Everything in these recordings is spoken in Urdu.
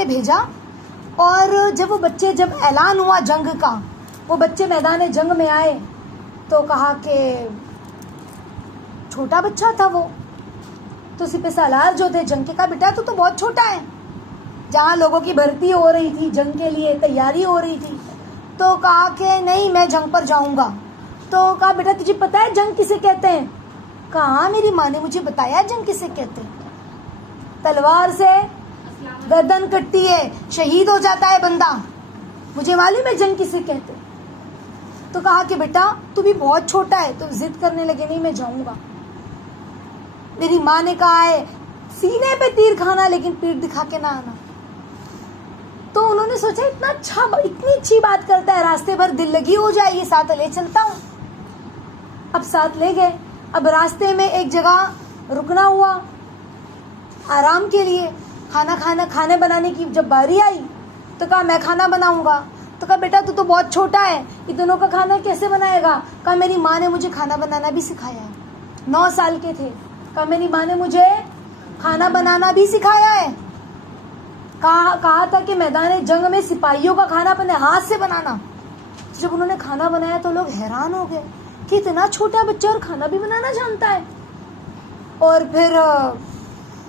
میں بھیجا، اور جب اعلان ہوا جنگ کا، وہ بچے میدان جنگ میں آئے تو کہا کہ چھوٹا بچہ تھا وہ تو سپہ سالار جو تھے جنگ کے، کہا بیٹا تو بہت چھوٹا ہے. جہاں لوگوں کی بھرتی ہو رہی تھی، جنگ کے لیے تیاری ہو رہی تھی، تو کہا کہ نہیں میں جنگ پر جاؤں گا. تو کہا بیٹا تجھے پتا ہے جنگ کسے کہتے ہیں؟ کہا میری ماں نے مجھے بتایا جنگ کسے کہتے ہیں. تلوار سے گردن کٹتی ہے، شہید ہو جاتا ہے بندہ، مجھے معلوم ہے جنگ کسے کہتے. تو کہا کہ بیٹا تو بھی بہت چھوٹا ہے. تو ضد کرنے لگے نہیں میں جاؤں گا. میری ماں نے کہا ہے سینے پہ تیر کھانا لیکن پیٹھ دکھا کے نہ آنا. تو انہوں نے سوچا اتنی اچھی بات کرتا ہے، راستے بھر دل لگی ہو جائے گی، ساتھ لے چلتا ہوں. اب ساتھ لے گئے. اب راستے میں ایک جگہ رکنا ہوا آرام کے لیے. کھانے بنانے کی جب باری آئی تو کہا میں کھانا بناؤں گا. تو کہا بیٹا تو بہت چھوٹا ہے، اتنوں کا کھانا کیسے بنائے گا؟ کہا میری ماں نے مجھے کھانا بنانا بھی سکھایا ہے. 9 سال کے تھے. کہا میری ماں نے مجھے کھانا بنانا بھی سکھایا ہے. کہا تھا کہ میدان جنگ میں سپاہیوں کا کھانا اپنے ہاتھ سے بنانا. جب انہوں نے کھانا بنایا تو لوگ حیران ہو گئے کہ اتنا چھوٹا بچہ اور کھانا بھی بنانا جانتا ہے. اور پھر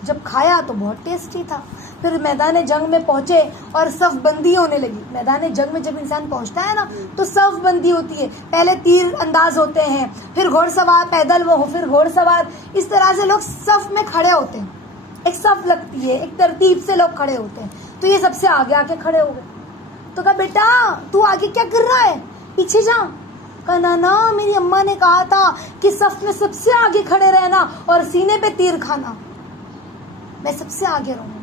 جب کھایا تو بہت ٹیسٹی تھا. پھر میدان جنگ میں پہنچے اور صف بندی ہونے لگی. میدان جنگ میں جب انسان پہنچتا ہے نا تو صف بندی ہوتی ہے. پہلے تیر انداز ہوتے ہیں، پھر گھوڑ سوار، پیدل وہ پھر گھوڑ سوار، اس طرح سے لوگ صف میں کھڑے ہوتے ہیں. ایک صف لگتی ہے، ایک ترتیب سے لوگ کھڑے ہوتے ہیں. تو یہ سب سے آگے آ کے کھڑے ہو گئے. تو کہا بیٹا تو آگے کیا کر رہا ہے، پیچھے جا. کہا نانا میری اماں نے کہا تھا کہ صف میں سب سے آگے کھڑے رہنا اور سینے پہ تیر کھانا، میں سب سے آگے رہوں گا.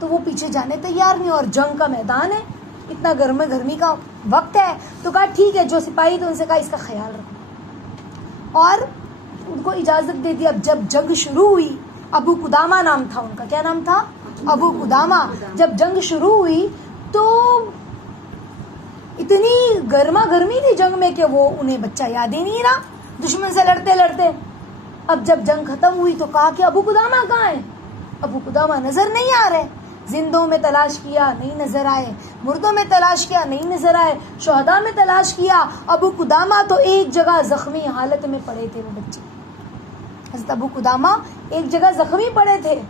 تو وہ پیچھے جانے تیار نہیں، اور جنگ کا میدان ہے، اتنا گرمی کا وقت ہے. تو کہا ٹھیک ہے، جو سپاہی تھے ان سے کہا اس کا خیال رکھو، اور ان کو اجازت دے دی. اب جب جنگ شروع ہوئی، ابو قدامہ نام تھا ان کا. کیا نام تھا؟ ابو قدامہ. جب جنگ شروع ہوئی تو اتنی گرمی تھی جنگ میں کہ وہ انہیں بچہ یاد ہی نہیں رہا، دشمن سے لڑتے. اب جب جنگ ختم ہوئی تو کہا کہ ابو قدامہ کہاں ہیں؟ ابو قدامہ نظر نہیں آ رہے. زندوں میں تلاش کیا نہیں نظر آئے، مردوں میں تلاش کیا نہیں نظر آئے، شہداء میں تلاش کیا. ابو قدامہ تو ایک جگہ زخمی حالت میں پڑے تھے. وہ بچے حضرت ابو قدامہ ایک جگہ زخمی پڑے تھے.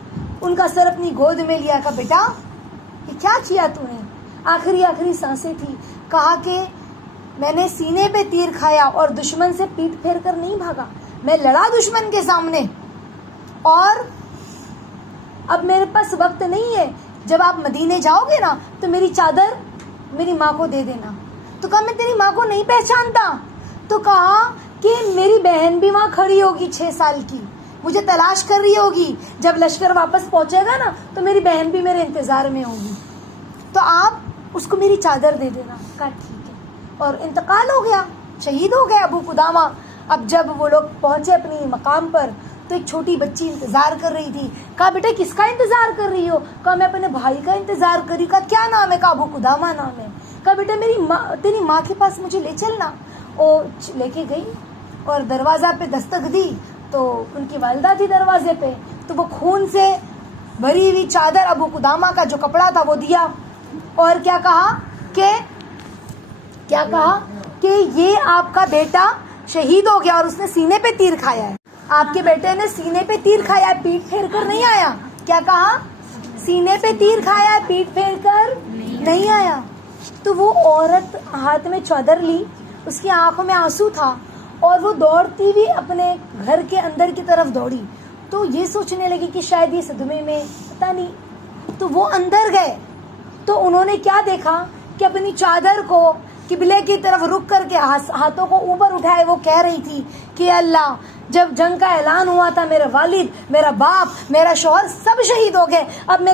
ان کا سر اپنی گود میں لیا. کہا بیٹا یہ کیا کیا تو نے؟ آخری سانسیں تھی. کہا کہ میں نے سینے پہ تیر کھایا اور دشمن سے پیٹ پھیر کر نہیں بھاگا، میں لڑا دشمن کے سامنے، اور اب میرے پاس وقت نہیں ہے. جب آپ مدینے جاؤ گے نا تو میری چادر میری ماں کو دے دینا. تو کہا میں تیری ماں کو نہیں پہچانتا. تو کہا کہ میری بہن بھی وہاں کھڑی ہوگی 6 سال کی، مجھے تلاش کر رہی ہوگی. جب لشکر واپس پہنچے گا نا تو میری بہن بھی میرے انتظار میں ہوگی، تو آپ اس کو میری چادر دے دینا. کہا ٹھیک ہے. اور انتقال ہو گیا، شہید ہو گئے ابو قدامہ. اب جب وہ لوگ پہنچے اپنی مقام پر تو ایک چھوٹی بچی انتظار کر رہی تھی. کہا بیٹا کس کا انتظار کر رہی ہو؟ کہا میں اپنے بھائی کا انتظار کر رہی ہوں. کہا کیا نام ہے؟ کہا ابو قدامہ نام ہے. کہا بیٹا تیری ماں کے پاس مجھے لے چلنا. وہ لے کے گئی اور دروازہ پہ دستک دی تو ان کی والدہ تھی دروازے پہ. تو وہ خون سے بھری ہوئی چادر ابو قدامہ کا جو کپڑا تھا وہ دیا، اور کیا کہا کہ یہ آپ کا بیٹا شہید ہو گیا اور اس نے سینے پہ تیر کھایا ہے. آپ کے بیٹے نے سینے پہ تیر کھایا ہے، پیٹ پھیر کر نہیں آیا. کیا کہا؟ سینے پہ تیر کھایا ہے، پیٹ پھیر کر نہیں آیا. تو وہ عورت ہاتھ میں چادر لی، اس کی آنکھوں میں آنسو تھا، اور وہ دوڑتی ہوئی اپنے گھر کے اندر کی طرف دوڑی. تو یہ سوچنے لگی کہ شاید یہ صدمے میں پتہ نہیں. تو وہ اندر گئے تو انہوں نے کیا دیکھا کہ اپنی چادر کو قبلے کی طرف رک کر کے ہاتھوں کو اوپر اٹھائے وہ کہہ رہی تھی کہ اللہ جب جنگ کا اعلان ہوا تھا میرے والد، میرا باپ، میرا شوہر سب شہید ہو گئے، اب میرے